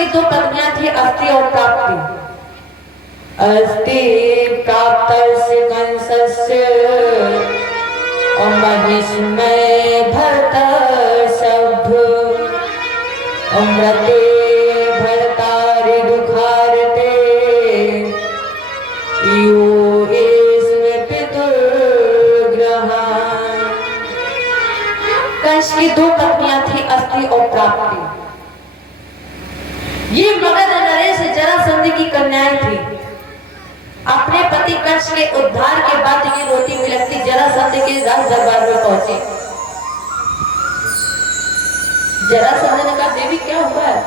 की दो पत्नियां थी, अस्ति और प्राप्ति। अस्ति प्राप्तस्य कंसस्य और महिष्मय भरतसभ अमृते भरतारि दुखारते यो कंस की दो पत्नियां थी, अस्ति और प्राप्ति। ये मगध नरेश जरासंध की कन्याएं थी। अपने पति कंस के उद्धार के बाद ये रोती बिलखती जरासंध के राज दरबार में पहुंचे। जरासंध ने कहा, देवी क्या हुआ है?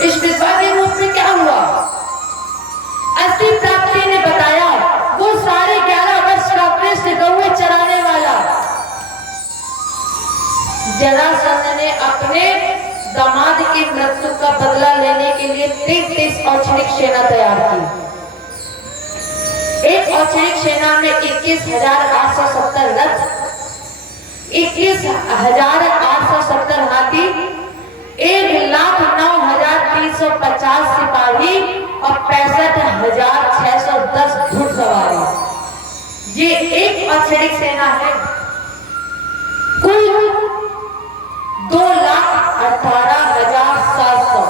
इस विधवा के रूप में क्या हुआ? अस्ति प्राप्ति ने बताया, वो साढ़े 11 वर्ष का कृष्ण गौए चराने वाला जरासंध ने अपने दामाद की मृत्यु का बदला लेने के लिए 33 औक्षणिक सेना तैयार की। एक औक्षणिक सेना में 21,870 रथ, 21,870 हाथी, 1,09,350 सिपाही और 65,610 घुड़सवारी। ये एक औक्षणिक सेना है। कुल 2,18,700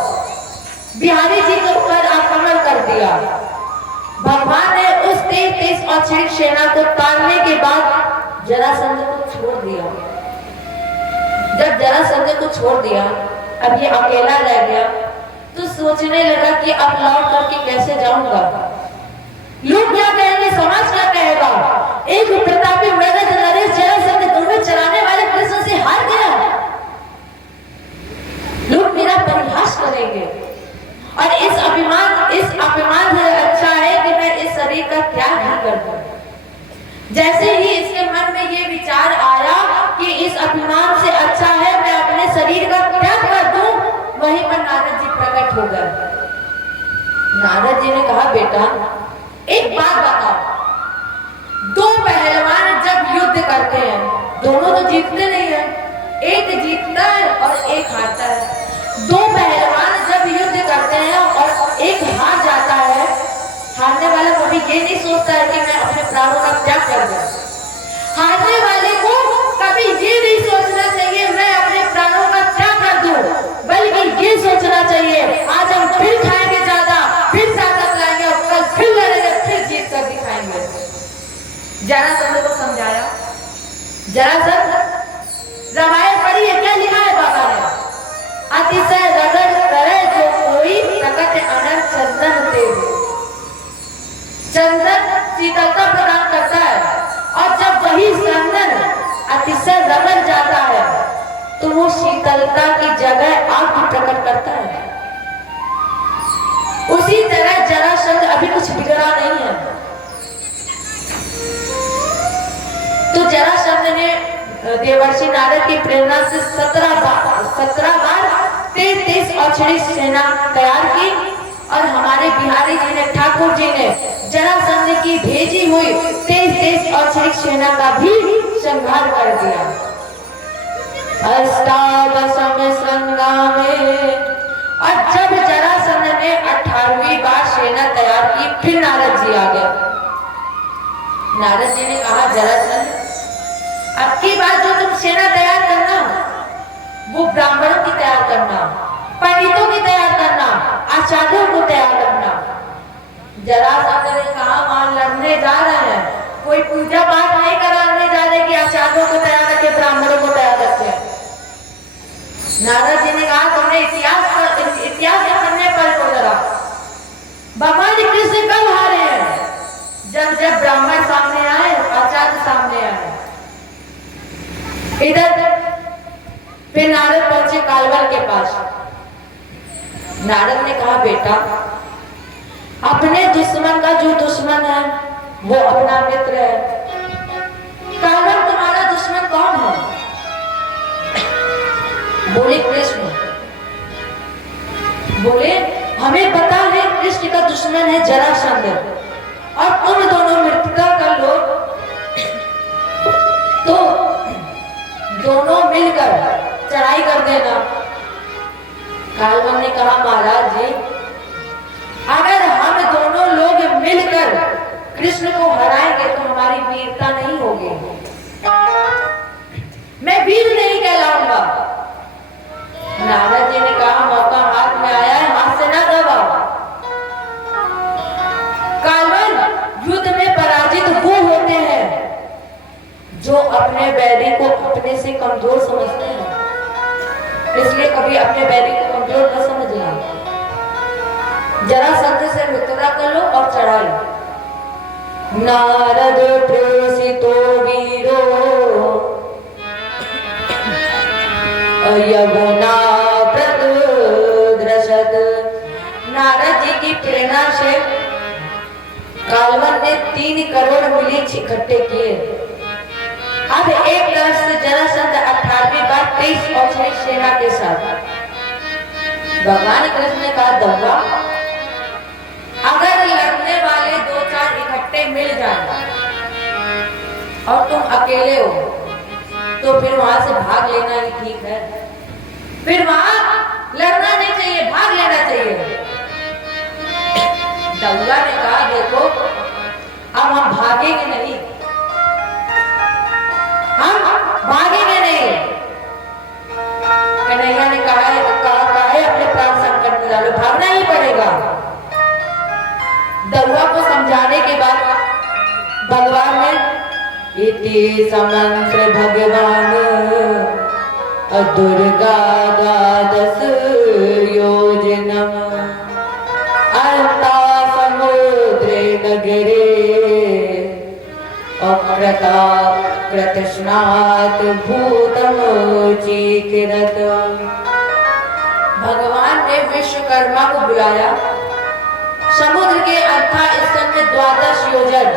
बिहारी जी के ऊपर आक्रमण कर दिया। भगवान ने उस 33 औक्षणिक सेना को ताड़ने के बाद जरासंध को छोड़ दिया। जब जरासंध को छोड़ दिया, अब ये अकेला रह गया, तो सोचने लगा कि अब लौट करके कैसे जाऊंगा। लोग क्या कहेंगे, समाज क्या कहेगा? एक प्रतापी मगध नरेश जरासंध गौए चराने वाले कृष्ण से हार गया। लोग मेरा परिहास करेंगे और इस अभिमान से अच्छा है कि मैं इस शरीर का त्याग ही कर दूं। जैसे ही इसके मन में ये विचार आया कि इस अभिमान से अच्छा है मैं अपने शरीर का त्याग कर दूं, वहीं पर नारद जी प्रकट हो गए। नारद जी ने कहा, बेटा एक बात बताओ, दो पहलवान जब युद्ध करते हैं, दोनों तो जीतते नहीं है, एक जीतता है और एक हारता है। दो पहलवान जब युद्ध करते हैं और एक हार जाता है, हारने वाला कभी ये नहीं सोचता है कि मैं अपने प्राणों का त्याग कर दूं। हारने वाले को कभी ये नहीं सोचना चाहिए मैं अपने प्राणों का त्याग कर दूं, बल्कि ये सोचना चाहिए आज हम फिर खाएंगे ज्यादा, फिर ताकत लाएंगे और कल फिर लड़ेंगे, फिर जीत कर दिखाएंगे। जरासंध को समझाया। जरासंध, रामायण पढ़ी है, क्या लिखा है बाबा ने? अतिशय रगड़ करे जो कोई प्रकट अनंत चंदन देव। चंदन शीतलता प्रदान करता है और जब वही चंदन अतिशय रगड़ जाता है तो वो शीतलता की जगह आग भी प्रकट करता है। उसी तरह जरासंध अभी कुछ बिगड़ा नहीं है। तो जरासंध ने देवर्षि नारद की प्रेरणा से 17 बार 33 औक्षणिक सेना तैयार की और हमारे बिहारी जी ने, ठाकुर जी ने जरासंध की भेजी हुई 33 औक्षणिक सेना का भी संहार कर दिया। अष्टादशम संग्रामे, और जब जरासंध ने 18वीं बार सेना तैयार की, फिर नारद जी आ गए। नारद जी ने कहा, जरासंध अब की बार जो तुम सेना तैयार करना, वो ब्राह्मणों की तैयार करना, पंडितों की तैयार करना, आचार्यों को तैयार करना। जरासंध ने कहा, वहां लड़ने जा रहे हैं, कोई पूजा पाठ नहीं कराने जा रहे कि आचार्यों को तैयार रखे, ब्राह्मणों को तैयार रखे। नारद जी ने कहा, तुमने इतिहास पढ़ने पर तो जरा भगवान कृष्ण कब हारे हैं? जब ब्राह्मण सामने आए, आचार्य सामने आए। इधर फिर नारद पहुंचे कालवर के पास। नारद ने कहा, बेटा अपने दुश्मन का जो दुश्मन है वो अपना मित्र है। कालवर तुम्हारा दुश्मन कौन है? बोले, कृष्ण। बोले, हमें पता है कृष्ण का दुश्मन है जरासंध और तुम दोनों मृतका का लोग, तो दोनों मिलकर चढ़ाई कर देना। कालवन ने कहा महाराज जी, अगर हम दोनों लोग मिलकर कृष्ण को हराएंगे तो हमारी वीरता नहीं होगी, मैं वीर नहीं कहलाऊंगा। नारद जी ने कहा मौका हाथ में आया है, हाथ से ना दबाओ। कालवन, युद्ध में पराजित वो होते हैं जो अपने बैरी को अपने से कमजोर समझते हैं, इसलिए कभी अपने बैरी को कमजोर न समझना। जरा संत से मित्रता कर लो और चढ़ाई। नारद प्रेषितो वीरो यमुना प्रदृशत। नारद जी की प्रेरणा से कालवन ने 3 करोड़ मिलीच इकट्ठे किए। अब एक तरफ से जरासंध 18वीं बार 23 औषधि सेना के साथ। भगवान कृष्ण ने कहा दंगा, अगर लड़ने वाले 2-4 इकट्ठे मिल जाए और तुम अकेले हो तो फिर वहां से भाग लेना ही ठीक है, फिर वहां लड़ना नहीं चाहिए, भाग लेना चाहिए। दंगा ने कहा देखो, अब हम भागेंगे नहीं, हम भागेंगे नहीं। कन्हैया ने कहा है अपने प्राण संकट में डालो, भागना ही पड़ेगा। दरुआ को समझाने के बाद भगवान ने इति समंत्र भगवान दुर्गा द्वादश योजनम अंता समुद्रे नगरे अकृता कृतस्नात भूतम चीकिरत। भगवान ने विश्वकर्मा को बुलाया, समुद्र के अर्थास्थल में 12 योजन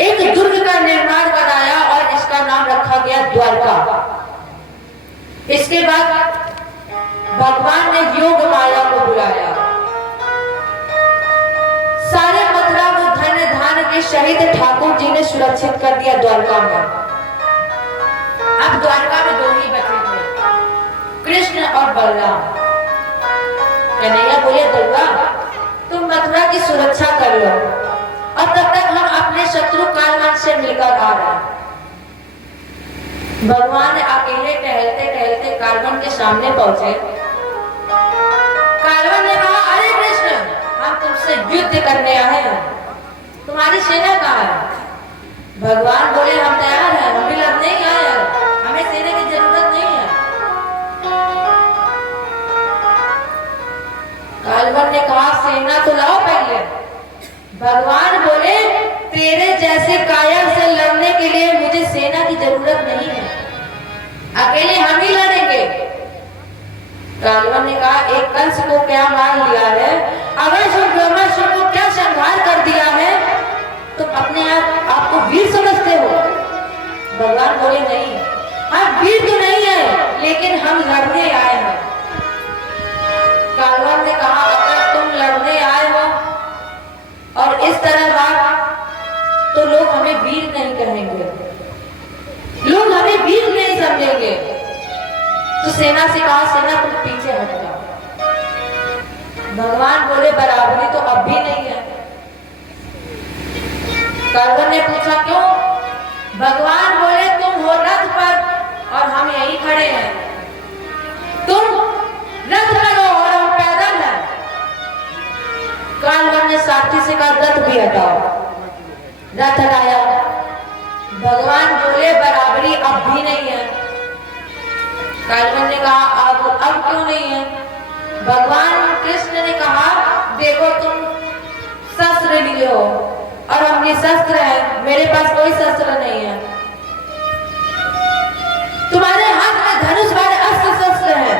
एक दुर्ग का निर्माण कराया और इसका नाम रखा गया द्वारका। इसके बाद भगवान ने योग माया को बुलाया, सारे मथुरा को धन धान के शहीद ठाकुर जी ने सुरक्षित कर दिया द्वारका में। अब द्वारका में 2 ही बचे थे, कृष्ण और बलराम। कन्हैया बोले दुर्गा तुम मथुरा की सुरक्षा कर लो और तब तक हम अपने शत्रु कालवन से मिलकर आ रहे हैं। भगवान अकेले टहलते टहलते कालवन के सामने पहुंचे। कालवन ने कहा अरे कृष्ण, हम तुमसे युद्ध करने आए हैं, तुम्हारी सेना कहाँ है? भगवान बोले हम तैयार हैं, हम भी लड़ने ही आए हैं, हमें सेना की जरूरत नहीं है। कालवन ने कहा सेना तो लाओ पहले। भगवान बोले तेरे जैसे कायर से लड़ने के लिए मुझे सेना की जरूरत नहीं है, अकेले हम ही लड़ेंगे। कालवन ने कहा एक कंस को क्या मार लिया है, अगर ब्रह्मासुर को क्या संहार कर दिया है, तुम तो अपने आपको वीर समझते हो? भगवान बोले नहीं, हम वीर तो नहीं है लेकिन हम लड़ने आए हैं। कालवन ने कहा अगर तुम लड़ने आए हो और इस तरह बात, तो लोग हमें वीर नहीं कहेंगे, लोग हमें वीर नहीं समझेंगे। तो सेना से कहा सेना तुम पीछे हट जाओ। भगवान बोले बराबरी तो अब भी नहीं है। कालवन ने पूछा क्यों? भगवान बोले तुम हो रथ पर और हम यहीं खड़े हैं, तुम रथ पर हो और हम पैदल हैं। कालवन ने साथी से कहा रथ भी हटाओ। रथ हटाया। भगवान बोले बराबरी अब भी नहीं है। कालवन ने कहा अब क्यों नहीं है? भगवान कृष्ण ने कहा देखो तुम शस्त्र लिए हो और हम निशस्त्र हैं, मेरे पास कोई शस्त्र नहीं है। तुम्हारे हाथ में धनुष वाले अस्त्र शस्त्र है।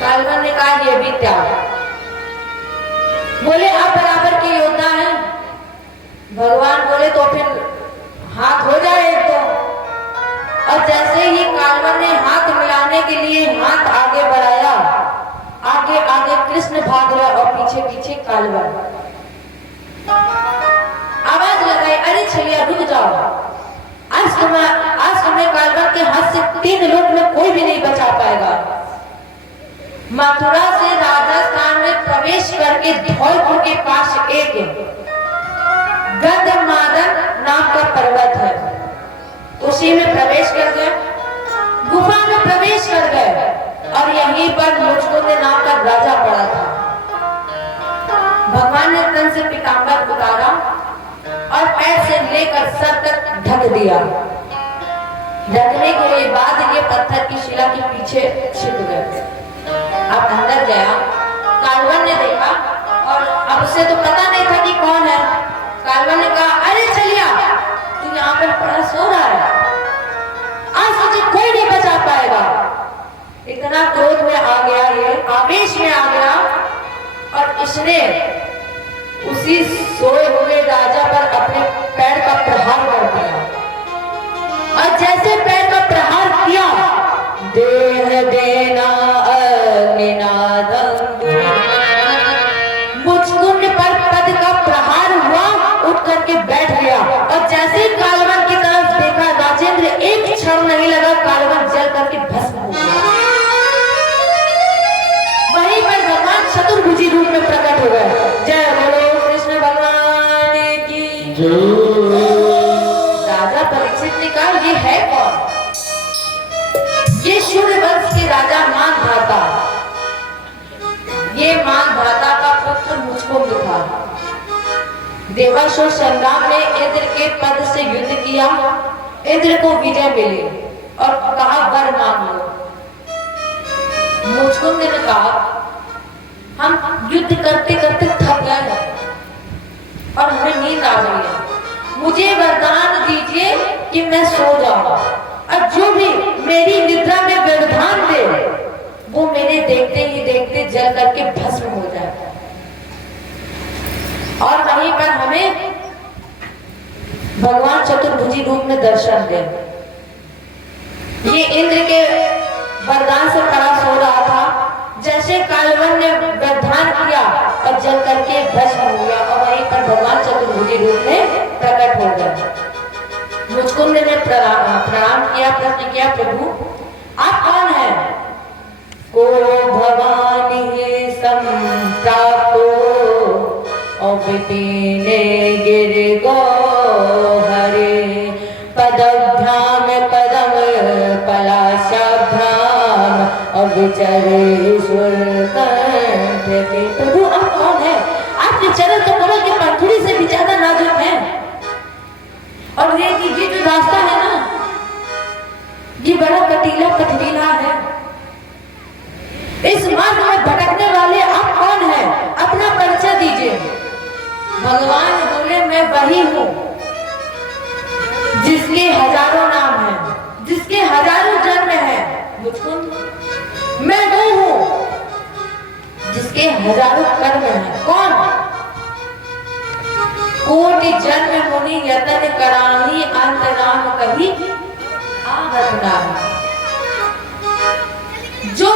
कालवन ने कहा ये भी त्याग। बोले आप बराबर के योद्धा हैं। भगवान बोले तो फिर हाथ हो जाए एक तो। और जैसे ही कालवन ने हाथ मिलाने के लिए हाथ आगे बढ़ाया, आगे आगे कृष्ण भाग रहे और पीछे पीछे कालवन। आवाज लगाई अरे छलिया रुक जाओ, आज तुम्हें कालवन के हाथ से 3 लोग में कोई भी नहीं बचा पाएगा। मथुरा से राजस्थान में प्रवेश करके धौलपुर के पास एक गंधमादन नाम का पर्वत है, उसी में प्रवेश कर गए, गुफा में प्रवेश कर गए और यहीं पर मुचकुंद नाम का राजा पड़ा था। भगवान ने तन से पीतांबर उतारा और पैर से लेकर सर तक ढक दिया। ढकने के बाद ये पत्थर की शिला के पीछे छिप गए। अब अंदर गया, कालवन ने देखा और अब उसे तो पता नहीं था कि कौन है। कालवन ने कहा, अरे चलिया, तू यहाँ पर पड़ा सो रहा है, आज तुझे कोई नहीं बचा पाएगा। इतना क्रोध में आ गया, ये आवेश में आ गया और इसने उसी सोए हुए राजा पर अपने पैर का प्रहार कर दिया। और जैसे पैर का प्रहार किया, देह देना अग्निनादम, मुचकुंद पर पद का प्रहार हुआ, उठ करके बैठ गया। और जैसे कालवन की तरफ देखा राजेंद्र, एक क्षण नहीं लगा, कालवन जल करके भस्म हो गया। वहीं पर भगवान चतुर्भुजी रूप में प्रकट हो गए। जय बोलो कृष्ण भगवान की जय। राजा परीक्षित ने कहा, ये है कौन? ये शूर वंश के राजा मांधाता, ये मांधाता का पुत्र मुचकुंद था। देवासुर संग्राम में इंद्र के पद से युद्ध किया, इंद्र को विजय मिली और कहा वर मांग लो। मुचकुंद ने कहा, हम युद्ध करते करते थक गए और हमें नींद आ गई है, मुझे वरदान दीजिए कि मैं सो जाऊं और जो भी मेरी निद्रा में व्यवधान दे वो मेरे देखते ही देखते जल करके भस्म हो जाए और वहीं पर हमें भगवान चतुर्भुजी रूप में दर्शन दे। ये इंद्र के वरदान से पड़ा सो रहा था। जैसे कालवन ने वरदान किया और जल करके भस्म हो गया और वहीं पर भगवान चतुर्भुजी रूप में प्रकट हो गया। मुचकुंद ने प्रणाम किया, प्रश्न किया, प्रभु आप कौन हैं? को भवानी संप्राप्तो विपिने गिर गो हरे पदभ्याम पदम पलाशाभ्याम अविचरेश्वर कंठ के। प्रभु आप कौन है? आपके चरण तो कमल के पंखुड़ी से भी ज्यादा नाजुक है और ये जो रास्ता है ना, ये बड़ा कटीला पथरीला है। इस मार्ग में भटकने वाले आप कौन हैं? अपना परिचय दीजिए। भगवान बोले, मैं वही हूँ जिसके हजारों नाम हैं, जिसके हजारों जन्म हैं। मुचकुंद मैं वो हूँ जिसके हजारों कर्म हैं। कौन? कोटि जन्म मुनि यतन कराही अंत नाम कभी आवत नाही। जो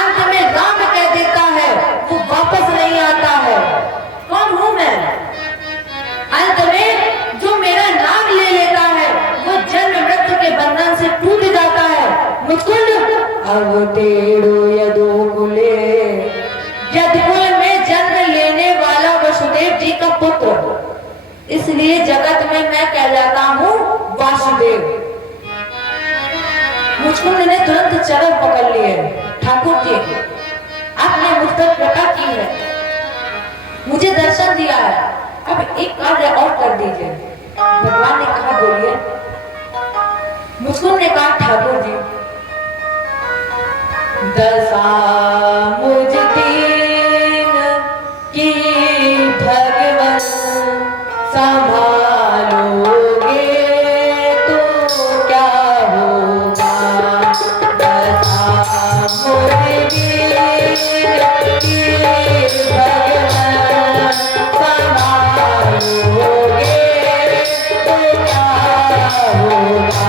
अंत में राम कह देता है वो वापस नहीं आता है। कौन हूं मैं? अंत में जो मेरा नाम ले लेता है वो जन्म मृत्यु के बंधन से टूट जाता है। मुचकुंद अवतेड़ो यदुकुले, यदुकुल में जन्म लेने वाला वसुदेव जी का पुत्र, इसलिए जगत में मैं कहलाता हूँ वासुदेव। मुचकुंद ने तुरंत चरण पकड़ लिए। ठाकुर जी आपने मुझ पर कृपा की है, मुझे दर्शन दिया है, अब एक कार्य और कर दीजिए। भगवान ने कहा बोलिए। मुचकुंद ने कहा ठाकुर जी दशा मुझ दीन की भगवान संभालोगे तो क्या होगा। दशा मुझ दीन की भगवान संभालोगे तो क्या होगा।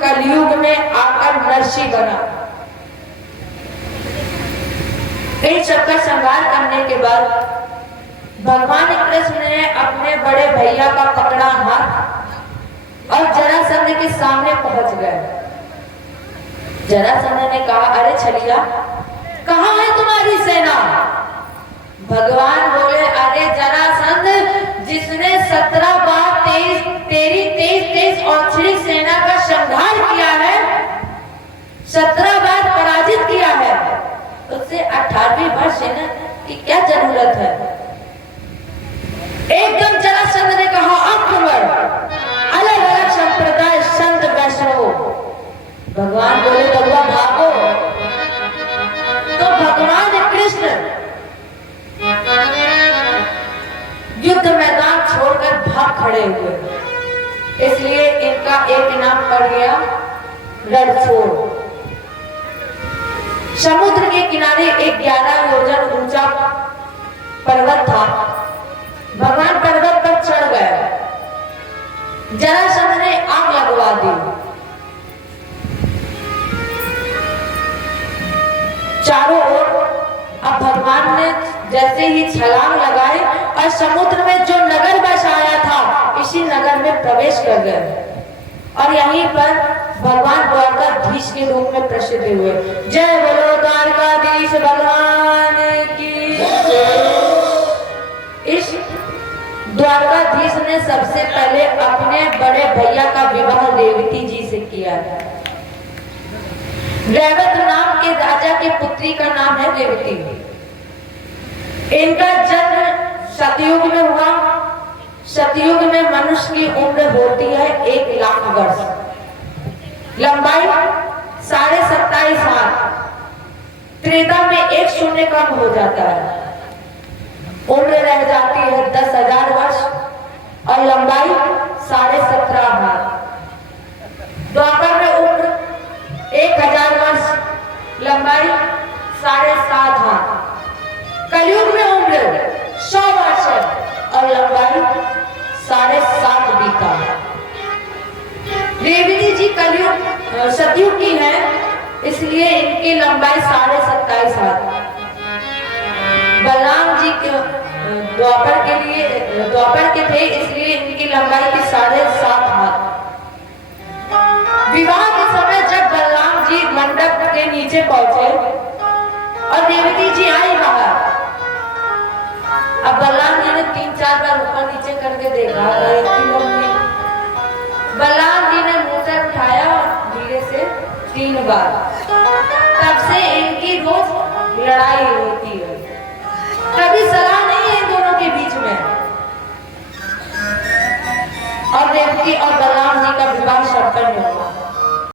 कलयुग में आकर नरसी बना। इन सबका संहार करने के बाद भगवान कृष्ण ने अपने बड़े भैया का पकड़ा हाथ और जरासंध के सामने पहुंच गए। जरासंध ने कहा, अरे छलिया, कहाँ है तुम्हारी सेना? भगवान बोले, अरे जरासंध, जिसने 17 बार तेरी तेज औछड़ी सेना का संहार किया है, 17 बार पराजित किया है, उससे 18वीं बार सेना की क्या जरूरत है? एकदम जरासंध ने कहा, अकबर, अलग अलग संप्रदाय, संत वैष्णव। भगवान बोले, बलवा भागो। तो भगवान कृष्ण युद्ध मैदान छोड़कर भाग खड़े हुए, इसलिए इनका एक नाम पड़ गया रणछोड़। समुद्र के किनारे एक 11 योजन ऊंचा पर्वत था। भगवान पर्वत पर चढ़ गए। जरासंध ने आग लगवा दी। चारों ओर अब भगवान ने जैसे ही छलांग लगाई और समुद्र में जो नगर बसाया था, इसी नगर में प्रवेश कर गए और यहीं पर भगवान द्वारकाधीश के रूप में प्रसिद्ध हुए। जय बोलो द्वारकाधीश भगवान की। इस द्वारकाधीश ने सबसे पहले अपने बड़े भैया का विवाह रेवती जी से किया है। रैवत नाम के राजा के पुत्री का नाम है रेवती। इनका जन्म सतयुग में हुआ। सतयुग में मनुष्य की उम्र होती है 1 लाख वर्ष, लंबाई 27.5 हाथ। त्रेता में 1 शून्य कम हो जाता है, उम्र रह जाती है 10,000 वर्ष और लंबाई 17.5 हाथ। द्वापर में उम्र 1000 वर्ष, लंबाई 7.5 हाथ। कलयुग में उम्र 100 वर्ष और लंबाई 7.5 बीता। रेवती जी कलयुग सतयुग की है, इसलिए इनकी लंबाई 27.5 हाथ। बलराम जी के द्वापर के थे, इसलिए इनकी लंबाई थी 7.5 हाथ। विवाह के समय जब बलराम जी मंडप के नीचे पहुंचे और रेवती जी आई बाहर, अब बलराम जी ने 3-4 बार ऊपर नीचे करके देखा, बलराम जी ने मुंह से उठाया धीरे से 3 बार। तब से इनकी रोज लड़ाई होती है, कभी सलाह नहीं है इन दोनों के बीच में। और रेवती और बलराम जी का विवाह संपन्न हुआ।